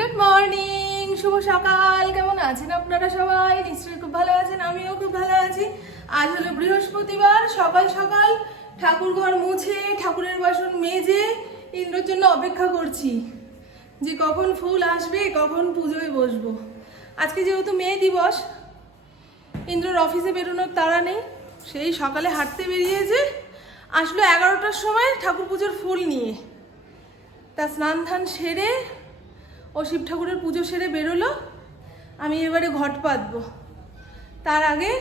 Good morning শুভ সকাল। কেমন আছেন আপনারা সবাই? নিশ্চয়ই খুব ভালো আছেন, আমিও খুব ভালো আছি। আজ হলো বৃহস্পতিবার, সকাল সকাল ঠাকুর ঘর মুছে, ঠাকুরের বাসন মেজে ইন্দ্রর জন্য অপেক্ষা করছি। যে কখন ফুল আসবে, কখন পুজোয় বসবো। আজকে যেহেতু মেয়ে দিবস, ইন্দ্রর অফিসে বেরোনোর তাড়া নেই, সেই সকালে হাঁটতে বেরিয়েছে আসলো এগারোটার সময় ঠাকুর পুজোর ফুল নিয়ে। তা স্নান ধান সেরে ও শিব ঠাকুরের পুজো সেরে বেরোলো, আমি এবারে ঘট পাতবো। তার আগে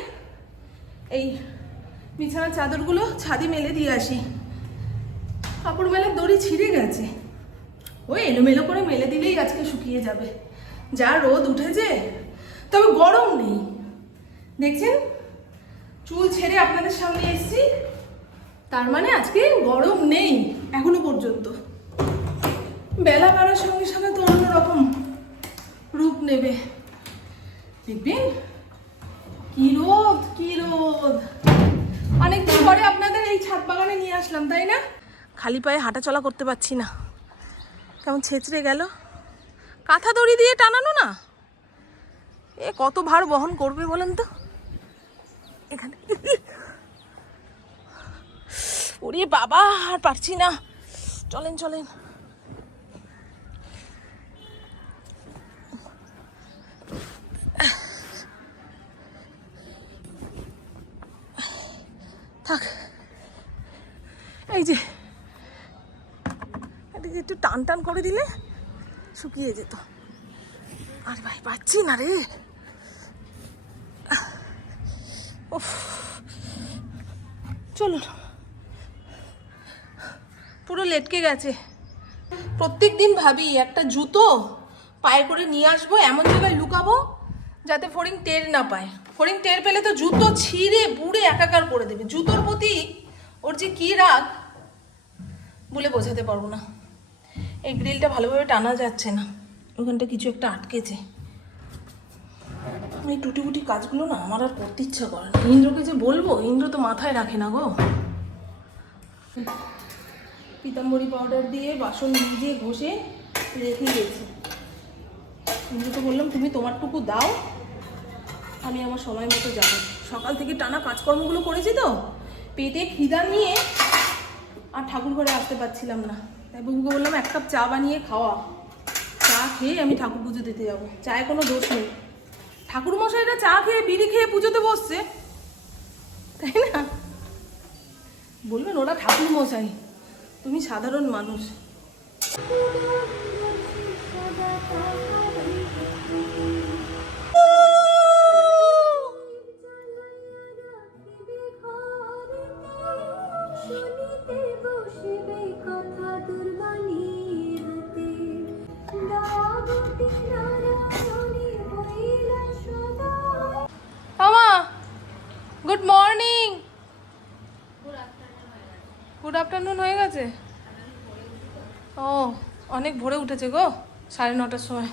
এই বিছানার চাদরগুলো ছাদে মেলে দিয়ে আসি। কাপড় মেলার দড়ি ছিঁড়ে গেছে। ওই এলোমেলো করে মেলে দিলেই আজকে শুকিয়ে যাবে। যা রোদ উঠেছে, তবে গরম নেই। দেখছেন? চুল ছেড়ে আপনাদের সামনে এসেছি। তার মানে আজকে গরম নেই, এখনও পর্যন্ত। বেলা বাড়ার সঙ্গে সঙ্গে তো অন্যরকম রূপ নেবে। দেখবেন কি রোদ কি রোদ। অনেকদিন পরে আপনাদের এই ছাদ বাগানে নিয়ে আসলাম, তাই না? খালি পায়ে হাঁটা চলা করতে পারছি না। কেমন ছেঁচড়ে গেল। কাঁথা দড়ি দিয়ে টানানো না? এ কত ভার বহন করবে বলেন তো? এখানে। ওরে বাবা, আর পারছি না। চলেন চলেন। থাক। এই যে একটু টান টান করে দিলে শুকিয়ে যেত। আর ভাই, পাচ্ছি না রে। উফ। চলুন। পুরো লেটকে গেছে। প্রত্যেক দিন ভাবি একটা জুতো পায়ে করে নিয়ে আসব, এমন জায়গায় লুকাবো যাতে ফড়িং টের না পায়। ফড়িং টের পেলে তো জুতো ছিঁড়ে বুড়ে একাকার করে দেবে। জুতোর প্রতি ওর যে কী রাগ, বলে বোঝাতে পারব না। এই গ্রিলটা ভালোভাবে টানা যাচ্ছে না। ওখানটা কিছু একটা আটকেছে। এই টুটি ফুটি কাজগুলো না আমার আর করতে ইচ্ছা করে না। ইন্দ্রকে যে বলব, ইন্দ্র তো মাথায় রাখে না গো। পিতাম্বরী পাউডার দিয়ে বাসন ভিজিয়ে ঘষে রেখে দিয়েছি। তো বললাম, তুমি তোমারটুকু দাও। আমি আমার সময় মতো যাব। সকাল থেকে টানা কাজকর্মগুলো করেছি তো। পেটে খিদা নিয়ে আর ঠাকুর ঘরে আসতে পারছিলাম না। তাই বুবুকে বললাম, এক কাপ চা বানিয়ে খাওয়া। চা খেয়ে আমি ঠাকুর পুজো দিতে যাব। চায়ে কোনো দোষ নেই। ঠাকুর মশাইরা চা খেয়ে, বিড়ি খেয়ে পুজোতে বসছে। তাই না? বলবেন, ওরা ঠাকুর মশাই তুমি সাধারণ মানুষ। গেছে ও, অনেক ভোরে উঠেছে গো, সাড়ে নটার সময়।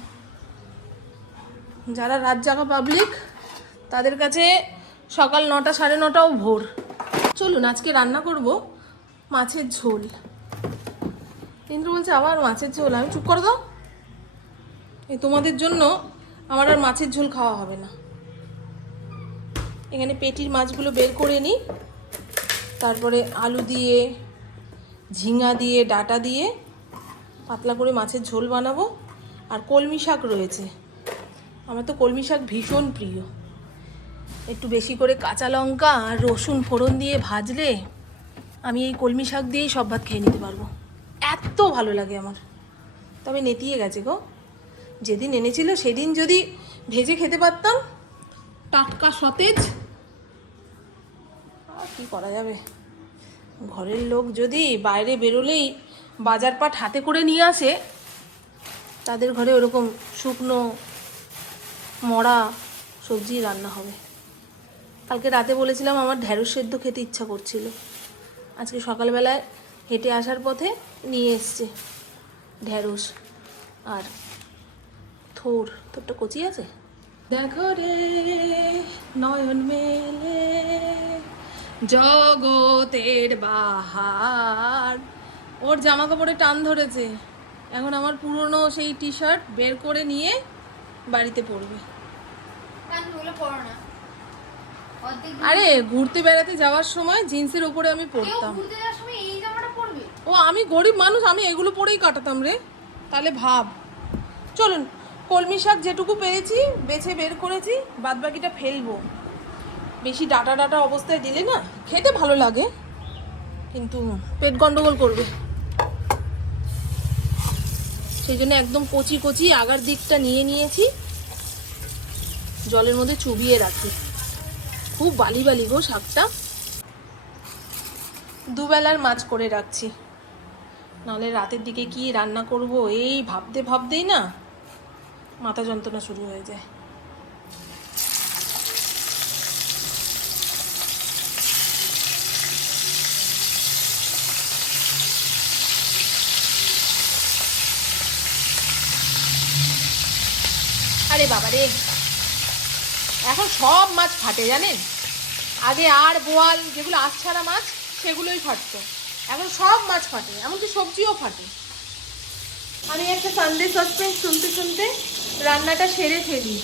যারা রাত জাগা পাবলিক তাদের কাছে সকাল নটা, সাড়ে নটাও ভোর। চলুন, আজকে রান্না করব মাছের ঝোল। ইন্দ্র বলছে, আবার মাছের ঝোল, আমি চুপ করে দাও। এই তোমাদের জন্য আমার আর মাছের ঝোল খাওয়া হবে না। এখানে পেটির মাছগুলো বের করে নিই, তারপরে আলু দিয়ে ঝিঙা দিয়ে, ডাটা দিয়ে পাতলা করে মাছের ঝোল বানাবো। আর কলমি শাক রয়েছে। আমার তো কলমি শাক ভীষণ প্রিয়। একটু বেশি করে কাঁচা লঙ্কা আর রসুন ফোড়ন দিয়ে ভাজলে আমি এই কলমি শাক দিয়েই সব ভাত খেয়ে নিতে পারব। এত ভালো লাগে আমার। তবে নেতিয়ে গেছে গো। যেদিন এনেছিল সেদিন যদি ভেজে খেতে পারতাম, টাটকা সতেজ। আর কি করা যাবে? ঘরের লোক যদি বাইরে বেরোলেই বাজার পাট হাতে করে নিয়ে আসে, তাদের ঘরে ওরকম শুকনো মরা সবজি রান্না হবে। কালকে রাতে বলেছিলাম আমার ঢ্যাঁড়স সেদ্ধ খেতে ইচ্ছা করছিল। আজকে সকালবেলায় হেঁটে আসার পথে নিয়ে এসছে ঢ্যাঁড়স আর থোর। তোরটা কচি আছে? দেখো রে, নয়ন মেলে জগতের বাহার। ওর জামা কাপড়ে টান ধরেছে। এখন আমার পুরনো সেই টি শার্ট বের করে নিয়ে বাড়িতে পরবে আরে ঘুরতে বেড়াতে যাওয়ার সময় জিন্সের উপরে আমি পরতাম ও আমি গরিব মানুষ আমি এগুলো পরেই কাটাতাম রে। তাহলে ভাব। চলুন কলমি শাক যেটুকু পেয়েছি বেছে বের করেছি বাদবাকিটা ফেলব। বেশি ডাটা ডাটা অবস্থায় দিলে না খেতে ভালো লাগে। কিন্তু পেট গন্ডগোল করবে। সেই জন্য একদম কচি কচি আগার দিকটা নিয়ে নিয়েছি। জলের মধ্যে চুবিয়ে রাখি। খুব বালি বালি গো শাকটা। দুবেলার মাছ করে রাখছি। নাহলে রাতের দিকে কি রান্না করব, এই ভাবতে ভাবতেই না মাথা যন্ত্রণা শুরু হয়ে যায়। আরে বাবা রে এখন সব মাছ ফাটে, জানেন? আগে আর বোয়াল যেগুলো আচ্ছাড়া মাছ, সেগুলোই ফাটতো। এখন সব মাছ ফাটে, এমনকি সবজিও ফাটে। আমি একটা সানডে সাসপেন্স শুনতে শুনতে রান্নাটা সেরে ফেলি।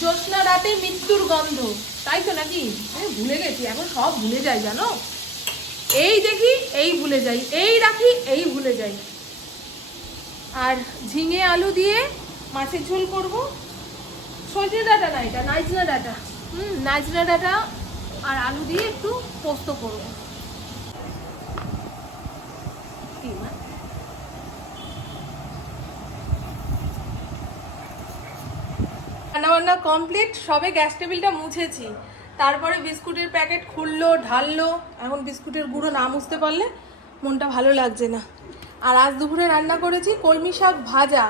জ্যোৎস্না রাতে মৃত্যুর গন্ধ। তাই তো নাকি? আমি ভুলে গেছি, এখন সব ভুলে যাই, জানো? এই দেখি, এই ভুলে যাই, এই রাখি, এই ভুলে যাই। আর ঝিঙে আলু দিয়ে মাছের ঝোল করব। সজনে ডাটা না এটা, নাইজনা ডাটা। হুম, নাইজনা ডাটা আর আলু দিয়ে একটু পোস্ত করব? রান্নাবান্না কমপ্লিট সবে গ্যাস টেবিলটা মুছেছি। তারপরে বিস্কুটের প্যাকেট খুললো, ঢাললো। এখন বিস্কুটের গুঁড়ো না মুছতে পারলে মনটা ভালো লাগছে না। আর আজ দুপুরে রান্না করেছি কলমি শাক ভাজা।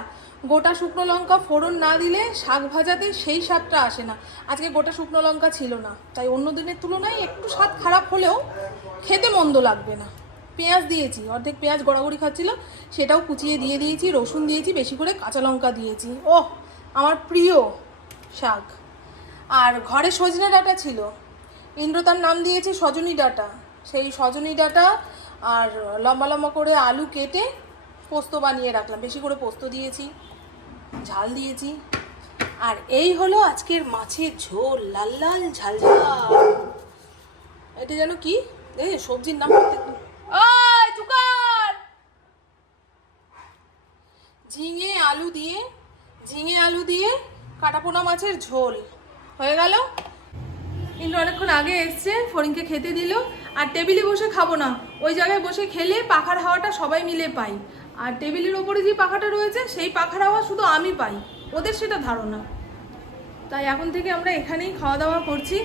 গোটা শুকনো লঙ্কা ফোড়ন না দিলে শাক ভাজাতে সেই স্বাদটা আসে না। আজকে গোটা শুকনো লঙ্কা ছিল না। তাই অন্য দিনের তুলনায় একটু স্বাদ খারাপ হলেও খেতে মন্দ লাগবে না। পেঁয়াজ দিয়েছি, অর্ধেক পেঁয়াজ গড়াগড়ি খাচ্ছিল, সেটাও কুচিয়ে দিয়ে দিয়েছি, রসুন দিয়েছি, বেশি করে কাঁচা লঙ্কা দিয়েছি। ওহ, আমার প্রিয় শাক। আর ঘরে সজনে ডাঁটা ছিল। ইন্দ্র তার নাম দিয়েছে সজনী ডাঁটা। সেই সজনী ডাঁটা আর লম্বা লম্বা করে আলু কেটে পোস্ত বানিয়ে রাখলাম। বেশি করে পোস্ত দিয়েছি। ঝাল দিয়েছি। আর এই হলো আজকের মাছের ঝোল, লাল লাল ঝাল ঝাল। এটা যেন কি? এই সবজির নাম ঝিঙে আলু দিয়ে, ঝিঙে আলু দিয়ে কাটাপোনা মাছের ঝোল। হয়ে গেল? কিন্তু অনেকক্ষণ আগে এসছে, ফড়িংকে খেতে দিল, আর টেবিলে বসে খাব না। ওই জায়গায় বসে খেলে পাখার হাওয়াটা সবাই মিলে পাই আর টেবিলের ওপরে যে পাখাটা রয়েছে, সেই পাখার আওয়াজ শুধু আমি পাই। ওদের সেটা ধারণা। তাই এখন থেকে আমরা এখানেই খাওয়া দাওয়া করছি।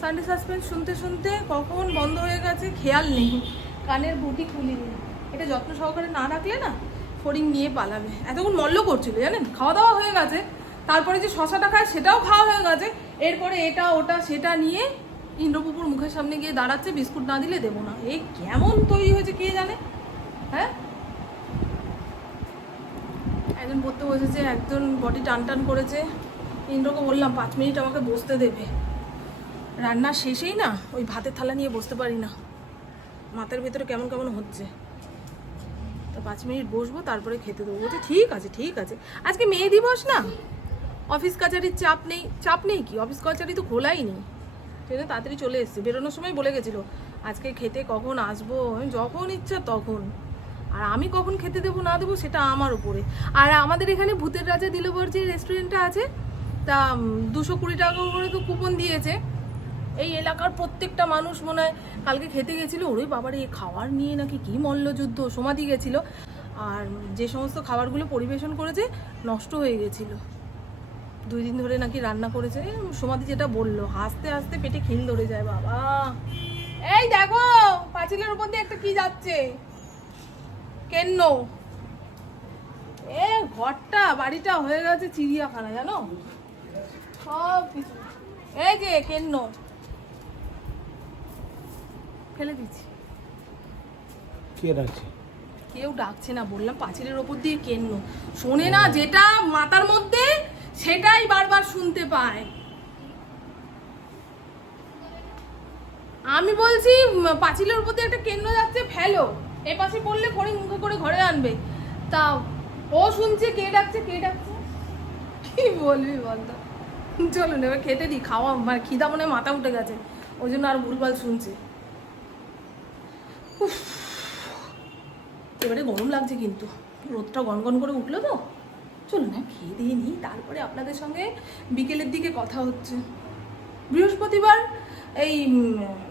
সানডে সাসপেন্স শুনতে শুনতে কখন বন্ধ হয়ে গেছে খেয়াল নেই। কানের বুটি খুলিনি। এটা যত্ন সহকারে না রাখলে না ফড়িং নিয়ে পালাবে। এতক্ষণ মল্ল করছিল, জানেন? খাওয়া দাওয়া হয়ে গেছে। তারপরে যে শশাটা খায়, সেটাও খাওয়া হয়ে গেছে। এরপরে এটা, ওটা, সেটা নিয়ে ইন্দ্রপুকুর মুখের সামনে গিয়ে দাঁড়াচ্ছে, বিস্কুট না দিলে দেবো না। এই কেমন তৈরি হয়েছে কে জানে? হ্যাঁ? একজন পড়তে বসেছে, একজন বডি টান টান করেছে। ইন্দ্রকে বললাম, পাঁচ মিনিট আমাকে বসতে দেবে। রান্না শেষেই না, ওই ভাতের থালা নিয়ে বসতে পারি না। মাথার ভেতরে কেমন কেমন হচ্ছে। তো পাঁচ মিনিট বসবো, তারপরে খেতে দেবো। বলছে, ঠিক আছে ঠিক আছে। আজকে মেয়ে দিবস না। অফিস কাচারির চাপ নেই। চাপ নেই কি? অফিস কাচারি তো খোলাই নেই। সেজন্য তাড়াতাড়ি চলে এসছে। বেরোনোর সময় বলে গেছিল, আজকে খেতে কখন আসব? যখন ইচ্ছা তখন। আর আমি কখন খেতে দেবো না দেবো সেটা আমার উপরে। আর আমাদের এখানে ভূতের রাজা দিলবর যে রেস্টুরেন্টটা আছে, তা দুশো কুড়ি টাকা করে তো কুপন দিয়েছে। এই এলাকার প্রত্যেকটা মানুষ মনে হয় কালকে খেতে গেছিল, ওরে বাবারে এই খাবার নিয়ে নাকি কি মল্লযুদ্ধ, সমাধি গেছিল। আর যে সমস্ত খাবারগুলো পরিবেশন করেছে, নষ্ট হয়ে গেছিল। দুই দিন ধরে নাকি রান্না করেছে সমাধি যেটা বলল, হাসতে হাসতে পেটে খিল ধরে যায়, বাবা। এই দেখো, পাঁচিলের উপর দিয়ে একটা কি যাচ্ছে? কেন? এ ঘরটা বাড়িটা হয়ে গেছে চিড়িয়াখানা জানো? সব কিছু। এই যে কেন? ফেলে দিচ্ছি। কে রাখছে কেউ ডাকছে না বললাম পাঁচিলের ওপর দিয়ে কেন? শোনে না যেটা মাথার মধ্যে সেটাই বারবার শুনতে পায়। আমি বলছি পাঁচিলের উপর দিয়ে একটা কেন্দ্র যাচ্ছে ফেলো। এ পাশে পড়লে ফড়িং মুখে করে ঘরে আনবে। তা ও শুনছে, কে ডাকছে কে ডাকছে? কি বলবি বলতো? চলুন, এবার খেতে দিই খাওয়া মানে খিদা মনে মাথা উঠে গেছে। ওই জন্য আর ভুলভাল শুনছে। এবারে গরম লাগছে কিন্তু। রোদটা গনগন করে উঠল তো। চলুন না খেয়ে দিয়ে নিই। তারপরে আপনাদের সঙ্গে বিকেলের দিকে কথা হচ্ছে। বৃহস্পতিবার এই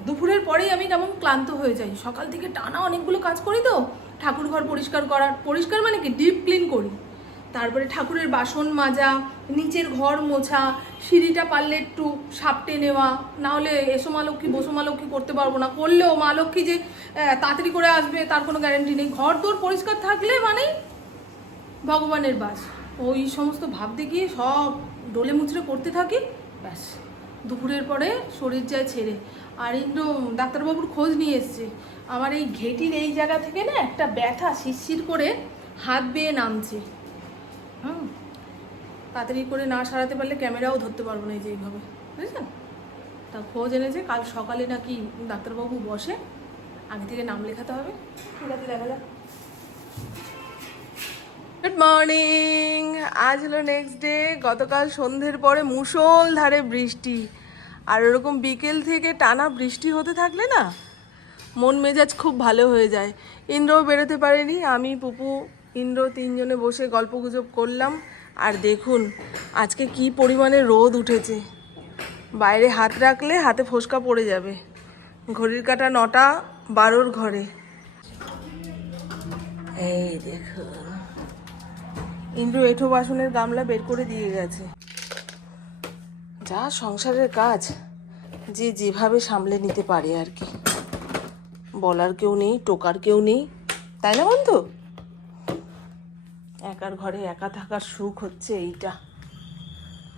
দুপুরের পরেই আমি কেমন ক্লান্ত হয়ে যাই। সকাল থেকে টানা অনেকগুলো কাজ করি তো, ঠাকুর ঘর পরিষ্কার করার। পরিষ্কার মানে কি? ডিপ ক্লিন করি। তারপরে ঠাকুরের বাসন মাজা, নিচের ঘর মোছা, সিঁড়িটা পারলে একটু সাপটে নেওয়া না হলে এসো মা লক্ষ্মী, বসো মা লক্ষ্মী করতে পারব না। করলেও মা লক্ষ্মী যে তাড়াতাড়ি করে আসবে, তার কোনো গ্যারেন্টি নেই। ঘর দোর পরিষ্কার থাকলে মানে ভগবানের বাস। ওই সমস্ত ভাবতে গিয়ে সব ডোলে মুচড়ে করতে থাকি, ব্যাস। দুপুরের পরে শরীর যায় ছেড়ে। আর ইন্দ্র, ডাক্তারবাবুর খোঁজ নিয়ে এসছে। আমার এই ঘেটির এই জায়গা থেকে না একটা ব্যথা শিরশির করে হাত বেয়ে নামছে। হুম, তাড়াতাড়ি করে না সারাতে পারলে ক্যামেরাও ধরতে পারব না এই যে এইভাবে। বুঝেছেন? তা খোঁজ এনেছে, কাল সকালে নাকি ডাক্তারবাবু বসে, আগে থেকে নাম লেখাতে হবে। ঠিক আছে, দেখা যাক। গুড মর্নিং আজ হলো নেক্সট ডে গতকাল সন্ধ্যের পরে মুষলধারে বৃষ্টি। আর ওরকম বিকেল থেকে টানা বৃষ্টি হতে থাকলে না, মন মেজাজ খুব ভালো হয়ে যায়। ইন্দ্রও বেরোতে পারেনি। আমি, পুপু, ইন্দ্র তিনজনে বসে গল্প গুজব করলাম। আর দেখুন, আজকে কি পরিমাণে রোদ উঠেছে। বাইরে হাত রাখলে হাতে ফোসকা পড়ে যাবে। ঘড়ির কাটা নটা, বারোর ঘরে। এই দেখুন। ইন্দ্র এঁঠো বাসনের গামলা বের করে দিয়ে গেছে। যা সংসারের কাজ, যে যেভাবে সামলে নিতে পারে আর কি। বলার কেউ নেই, টোকার কেউ নেই, তাই না বন্ধু? একার ঘরে একা থাকার সুখ হচ্ছে এইটা।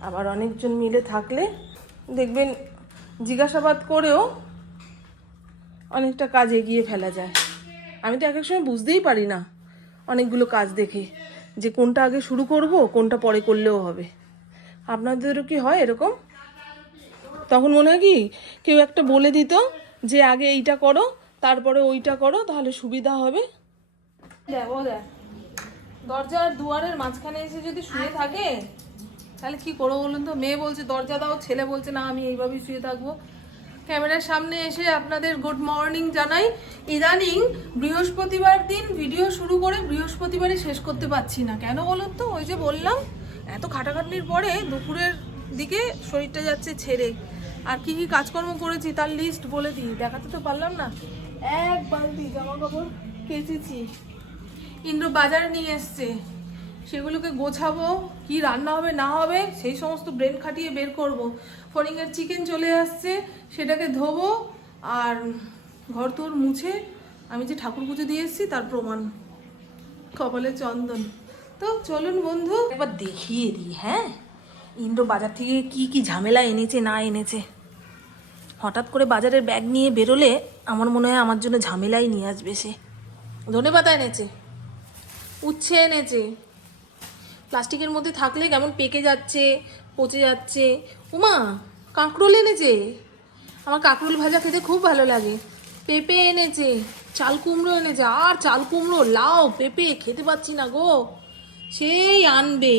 আবার অনেকজন মিলে থাকলে দেখবেন জিজ্ঞাসাবাদ করেও অনেকটা কাজ এগিয়ে ফেলা যায়। আমি তো এক এক সময় বুঝতেই পারি না অনেকগুলো কাজ দেখে। যে কোনটা আগে শুরু করব, কোনটা পরে করলেও হবে। আপনাদেরও কি হয় এরকম? তখন মনে হয় কি, কেউ একটা বলে দিত যে আগে এইটা করো, তারপরে ওইটা করো, তাহলে সুবিধা হবে। দেখো, দেখ। দরজার দুয়ারের মাঝখানে এসে যদি শুয়ে থাকে, তাহলে কি করব বলুন তো? মেয়ে বলছে, দরজা দাও, ছেলে বলছে, না, আমি এইভাবেই শুয়ে থাকব। ক্যামেরার সামনে এসে আপনাদের গুড মর্নিং জানাই। ইদানিং বৃহস্পতিবার দিন, ভিডিও শুরু করে বৃহস্পতিবারে শেষ করতে পারছি না। কেন বলুন তো? ওই যে বললাম, এত খাটাখাটনির পরে দুপুরের দিকে শরীরটা যাচ্ছে ছেড়ে। আর কি কি কাজকর্ম করেছি তার লিস্ট বলে দিই। দেখাতে তো পারলাম না। এক বালতি জামা কাপড় কেচেছি। ইন্দ্র বাজারে নিয়ে এসছে। সেগুলোকে গোছাবো, কি রান্না হবে, না হবে, সেই সমস্ত ব্রেন খাটিয়ে বের করব। ফড়িংয়ের চিকেন চলে আসছে, সেটাকে ধোবো আর ঘর তোর মুছে আমি যে ঠাকুর পুজো দিয়ে এসেছি তার প্রমাণ। কপালে চন্দন। তো চলুন বন্ধু। এবার দেখিয়ে দিই হ্যাঁ? ইন্দ্র বাজার থেকে কি কি ঝামেলা এনেছে, না এনেছে? হঠাৎ করে বাজারের ব্যাগ নিয়ে বেরোলে আমার মনে হয় আমার জন্য ঝামেলাই নিয়ে আসবে সে। ধনে পাতা এনেছে, উচ্ছে এনেছে প্লাস্টিকের মধ্যে থাকলে কেমন পেকে যাচ্ছে, পচে যাচ্ছে। উমা, কাঁকরোল এনেছে। আমার কাঁকরোল ভাজা খেতে খুব ভালো লাগে। পেঁপে এনেছে, চাল কুমড়ো এনেছে। আর চাল কুমড়ো, লাউ, পেঁপে, খেতে পাচ্ছি না গো। সেই আনবে।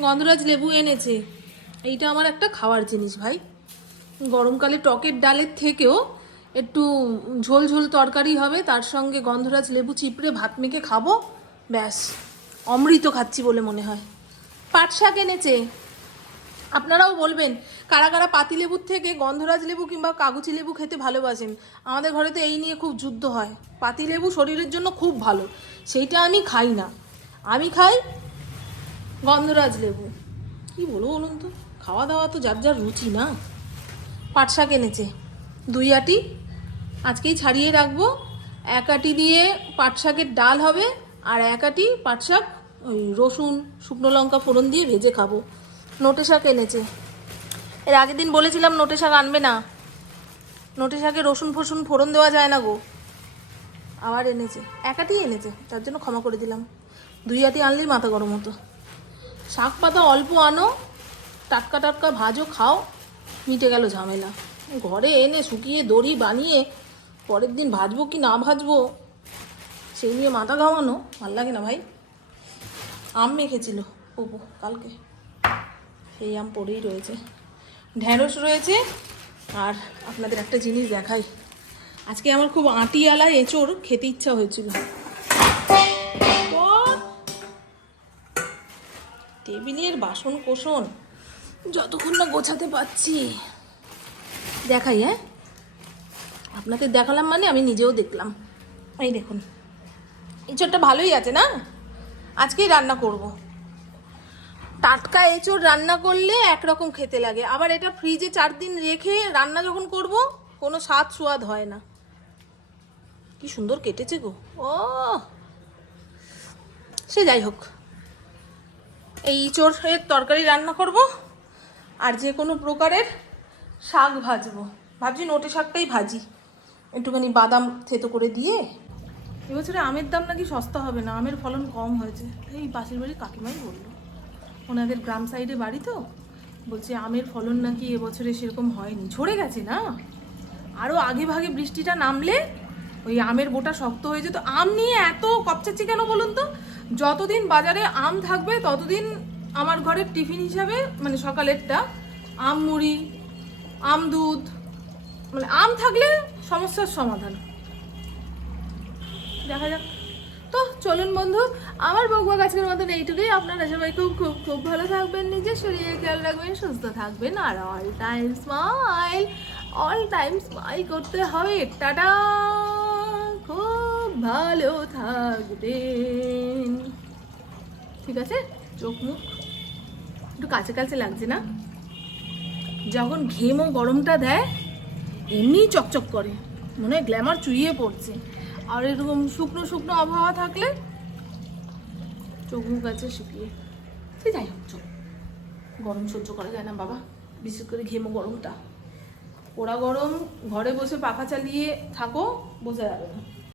গন্ধরাজ লেবু এনেছে। এইটা আমার একটা খাওয়ার জিনিস ভাই। গরমকালে টকের ডালের থেকেও একটু ঝোল ঝোল তরকারি হবে, তার সঙ্গে গন্ধরাজ লেবু চিপড়ে ভাত মেখে খাব, ব্যাস। অমৃত খাচ্ছি বলে মনে হয়। পাট শাক এনেছে। আপনারাও বলবেন কারা কারা পাতি লেবুর থেকে গন্ধরাজ লেবু কিংবা কাগজি লেবু খেতে ভালোবাসেন। আমাদের ঘরে তো এই নিয়ে খুব যুদ্ধ হয়। পাতি লেবু শরীরের জন্য খুব ভালো। সেইটা আমি খাই না। আমি খাই গন্ধরাজ লেবু। কি বলব বলুন তো? খাওয়া দাওয়া তো যার যার রুচি না। পাট শাক এনেছে। দুই আটি। আজকেই ছাড়িয়ে রাখব। এক আটি দিয়ে পাট শাকের ডাল হবে। আর এক আটি পাট শাক, ওই রসুন, শুকনো লঙ্কা ফোড়ন দিয়ে ভেজে খাব। নোটে শাক এনেছে। এর আগের দিন বলেছিলাম নোটে শাক আনবে না। নোটে শাকে রসুন ফসুন ফোড়ন দেওয়া যায় না গো। আবার এনেছে। একাটি এনেছে, তার জন্য ক্ষমা করে দিলাম। দুই আটি আনলেই মাথা গরম হতো। শাক পাতা অল্প আনো, টাটকা টাটকা ভাজো, খাও, মিটে গেল ঝামেলা। ঘরে এনে শুকিয়ে দড়ি বানিয়ে পরের দিন ভাজবো কি না ভাজবো সেই নিয়ে মাথা ঘামানো? ভালো লাগে না ভাই। আম মেখেছিল। পপু কালকে। সেই আম পড়েই রয়েছে। ঢ্যাঁড়স রয়েছে। আর আপনাদের একটা জিনিস দেখাই। আজকে আমার খুব আটিয়ালা এঁচোড় খেতে ইচ্ছা হয়েছিল। টেবিলের বাসন কোসন যতক্ষণ না গোছাতে পারছি। দেখাই হ্যাঁ? আপনাদের দেখালাম মানে আমি নিজেও দেখলাম। এই দেখুন। এঁচোড়টা ভালোই আছে না? আজকেই রান্না করব। টাটকা এঁচোড় রান্না করলে একরকম খেতে লাগে। আবার এটা ফ্রিজে চার দিন রেখে রান্না যখন করব, কোনো স্বাদ সুয়াদ হয় না। কি সুন্দর কেটেছে গো। ও! সে যাই হোক। এই ইঁচড়ের তরকারি রান্না করব আর যে কোনো প্রকারের শাক ভাজবো। ভাবছি নোটে শাকটাই ভাজি। একটুখানি বাদাম থেতো করে দিয়ে এবছরে আমের দাম নাকি সস্তা হবে না, আমের ফলন কম হয়েছে। এই পাশের বাড়ি কাকিমাই বলল। ওনাদের গ্রাম সাইডে বাড়ি তো, বলছে আমের ফলন নাকি এবছরে সেরকম হয়নি। ঝরে গেছে না? আরও আগে ভাগে বৃষ্টিটা নামলে ওই আমের বোটা শক্ত হয়ে যেত। আম নিয়ে এত কপচাচ্ছি কেন বলুন তো? যতদিন বাজারে আম থাকবে, ততদিন আমার ঘরের টিফিন হিসাবে মানে সকালেরটা, আম মুড়ি, আম দুধ মানে আম থাকলে সমস্যার সমাধান। দেখা যাক। তো চলুন বন্ধু, আমার বকবক আজকের মতন এইটুকুই। আপনারা সবাই খুব খুব খুব ভালো থাকবেন, নিজের শরীরের খেয়াল রাখবেন, সুস্থ থাকবেন, আর all time smile all time smile করতে হবে। টাটা! খুব ভালো থাকবেন। ঠিক আছে? চোখ, মুখ একটু কাছে কাছে লাগছে না? যখন ঘেম গরমটা দেয় এমনিই চকচক করে। মনে হয় গ্ল্যামার চুইয়ে পড়ছে। আর এরকম শুকনো শুকনো আবহাওয়া থাকলে চোখ মুখ আছে শুকিয়ে। সে যাই হোক, চল। গরম সহ্য করা যায় না, বাবা। বিশেষ করে ঘেমো গরমটা। ওরা গরম, ঘরে বসে পাখা চালিয়ে থাকো, বোঝা যাবে না।